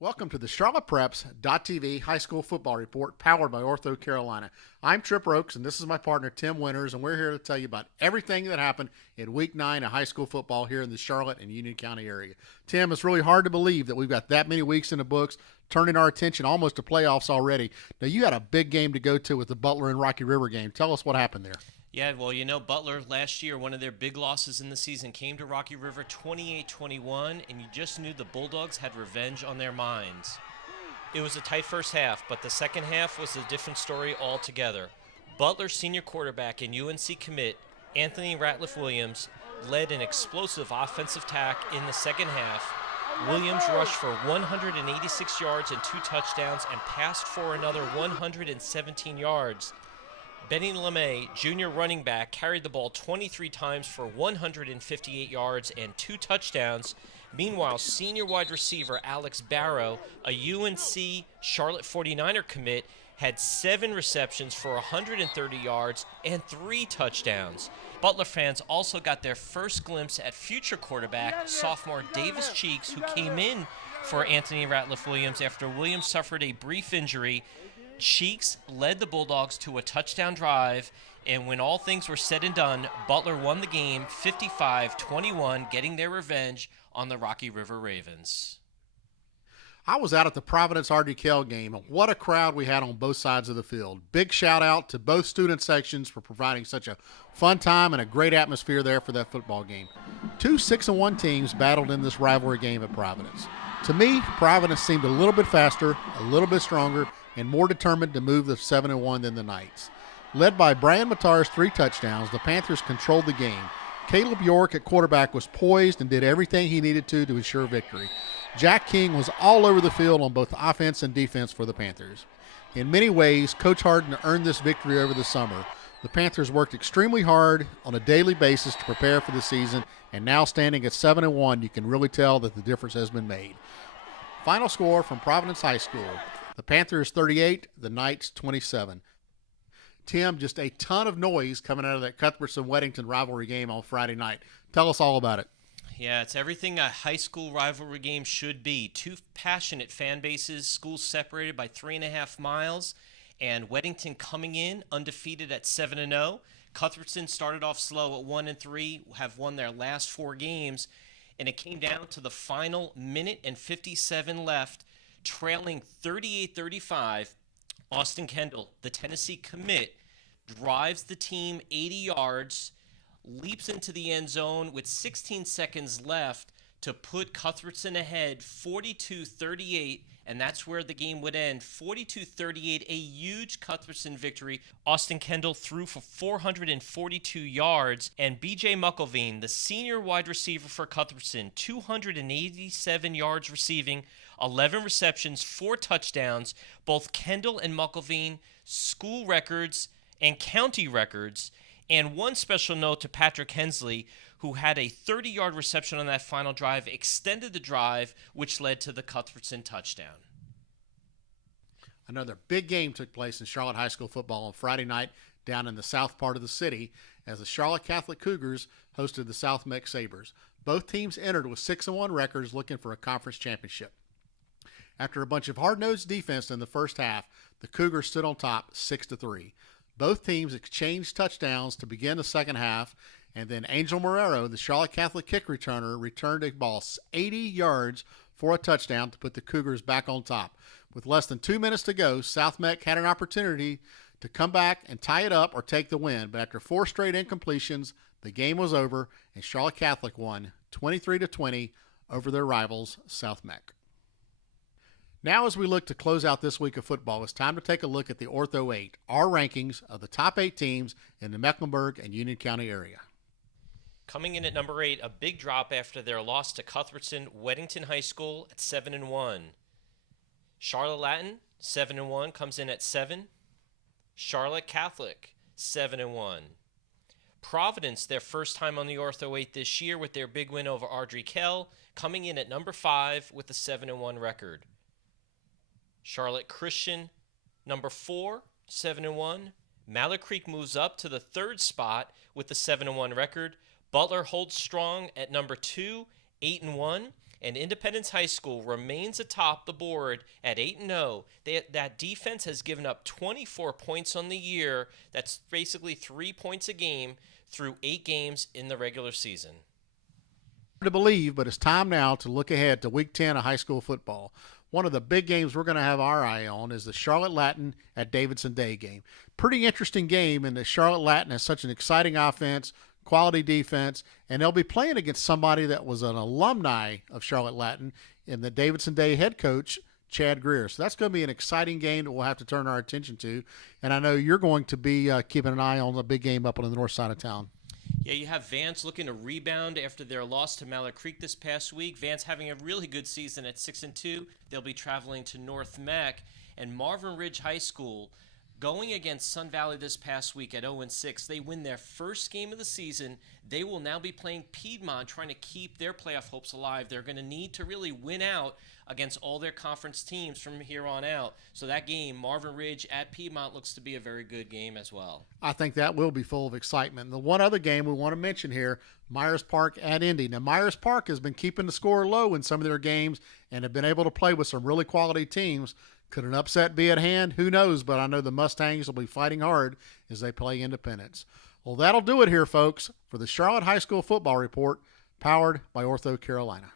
Welcome to the CharlottePreps.tv High School Football Report powered by Ortho Carolina. I'm Trip Oakes, and this is my partner Tim Winters, and we're here to tell you about everything that happened in Week 9 of high school football here in the Charlotte and Union County area. Tim, it's really hard to believe that we've got that many weeks in the books, turning our attention almost to playoffs already. Now, you had a big game to go to with the Butler and Rocky River game. Tell us what happened there. Yeah, well, Butler last year, one of their big losses in the season came to Rocky River 28-21, and you just knew the Bulldogs had revenge on their minds. It was a tight first half, but the second half was a different story altogether. Butler's senior quarterback and UNC commit, Anthony Ratliff Williams, led an explosive offensive attack in the second half. Williams rushed for 186 yards and 2 touchdowns and passed for another 117 yards. Benny LeMay, junior running back, carried the ball 23 times for 158 yards and 2 touchdowns. Meanwhile, senior wide receiver Alex Barrow, a UNC Charlotte 49er commit, had 7 receptions for 130 yards and 3 touchdowns. Butler fans also got their first glimpse at future quarterback, sophomore Davis Cheeks, who came in for Anthony Ratliff Williams after Williams suffered a brief injury. Cheeks led the Bulldogs to a touchdown drive, and when all things were said and done, Butler won the game 55-21, getting their revenge on the Rocky River Ravens. I was out at the Providence RDKL game, and what a crowd we had on both sides of the field. Big shout out to both student sections for providing such a fun time and a great atmosphere there for that football game. 2 6-1 teams battled in this rivalry game at Providence. To me, Providence seemed a little bit faster, a little bit stronger, and more determined to move the 7-1 than the Knights. Led by Brian Matar's 3 touchdowns, the Panthers controlled the game. Caleb York at quarterback was poised and did everything he needed to ensure victory. Jack King was all over the field on both offense and defense for the Panthers. In many ways, Coach Harden earned this victory over the summer. The Panthers worked extremely hard on a daily basis to prepare for the season, and now standing at 7-1, you can really tell that the difference has been made. Final score from Providence High School: the Panthers 38, the Knights 27. Tim, just a ton of noise coming out of that Cuthbertson-Weddington rivalry game on Friday night. Tell us all about it. Yeah, it's everything a high school rivalry game should be. 2 passionate fan bases, schools separated by 3.5 miles, and Weddington coming in undefeated at 7-0. Cuthbertson started off slow at 1-3, have won their last 4 games, and it came down to the final minute and 57 left. Trailing 38-35, Austin Kendall, the Tennessee commit, drives the team 80 yards, leaps into the end zone with 16 seconds left to put Cuthbertson ahead 42-38, and that's where the game would end. 42-38, a huge Cuthbertson victory. Austin Kendall threw for 442 yards, and B.J. Muckelveen, the senior wide receiver for Cuthbertson, 287 yards receiving, 11 receptions, 4 touchdowns. Both Kendall and Muckelveen, school records and county records. And one special note to Patrick Hensley, who had a 30-yard reception on that final drive, extended the drive, which led to the Cuthbertson touchdown. Another big game took place in Charlotte High School football on Friday night down in the south part of the city as the Charlotte Catholic Cougars hosted the South Meck Sabres. Both teams entered with 6-1 records looking for a conference championship. After a bunch of hard-nosed defense in the first half, the Cougars stood on top 6-3. Both teams exchanged touchdowns to begin the second half, and then Angel Marrero, the Charlotte Catholic kick returner, returned a ball 80 yards for a touchdown to put the Cougars back on top. With less than 2 minutes to go, South Meck had an opportunity to come back and tie it up or take the win, but after 4 straight incompletions, the game was over, and Charlotte Catholic won 23-20 over their rivals, South Meck. Now, as we look to close out this week of football, it's time to take a look at the Ortho 8, our rankings of the top 8 teams in the Mecklenburg and Union County area. Coming in at number 8, a big drop after their loss to Cuthbertson-Weddington High School at 7-1. Charlotte Latin, 7-1, comes in at 7. Charlotte Catholic, 7-1. Providence, their first time on the Ortho 8 this year with their big win over Ardrey-Kell, coming in at number 5 with a 7-1 record. Charlotte Christian, number 4, 7-1. Mallard Creek moves up to the 3rd spot with a 7-1 record. Butler holds strong at number 2, 8-1. and Independence High School remains atop the board at 8-0. That defense has given up 24 points on the year. That's basically 3 points a game through 8 games in the regular season. Hard to believe, but it's time now to look ahead to Week 10 of high school football. One of the big games we're going to have our eye on is the Charlotte Latin at Davidson Day game. Pretty interesting game, and the Charlotte Latin has such an exciting offense, quality defense, and they'll be playing against somebody that was an alumni of Charlotte Latin in the Davidson Day head coach, Chad Greer. So that's going to be an exciting game that we'll have to turn our attention to. And I know you're going to be keeping an eye on the big game up on the north side of town. Yeah, you have Vance looking to rebound after their loss to Mallard Creek this past week. Vance having a really good season at 6-2. They'll be traveling to North Mac. And Marvin Ridge High School going against Sun Valley this past week at 0-6. They win their first game of the season. They will now be playing Piedmont, trying to keep their playoff hopes alive. They're going to need to really win out against all their conference teams from here on out. So that game, Marvin Ridge at Piedmont, looks to be a very good game as well. I think that will be full of excitement. The one other game we want to mention here, Myers Park at Indy. Now, Myers Park has been keeping the score low in some of their games and have been able to play with some really quality teams. Could an upset be at hand? Who knows, but I know the Mustangs will be fighting hard as they play Independence. Well, that'll do it here, folks, for the Charlotte High School Football Report, powered by Ortho Carolina.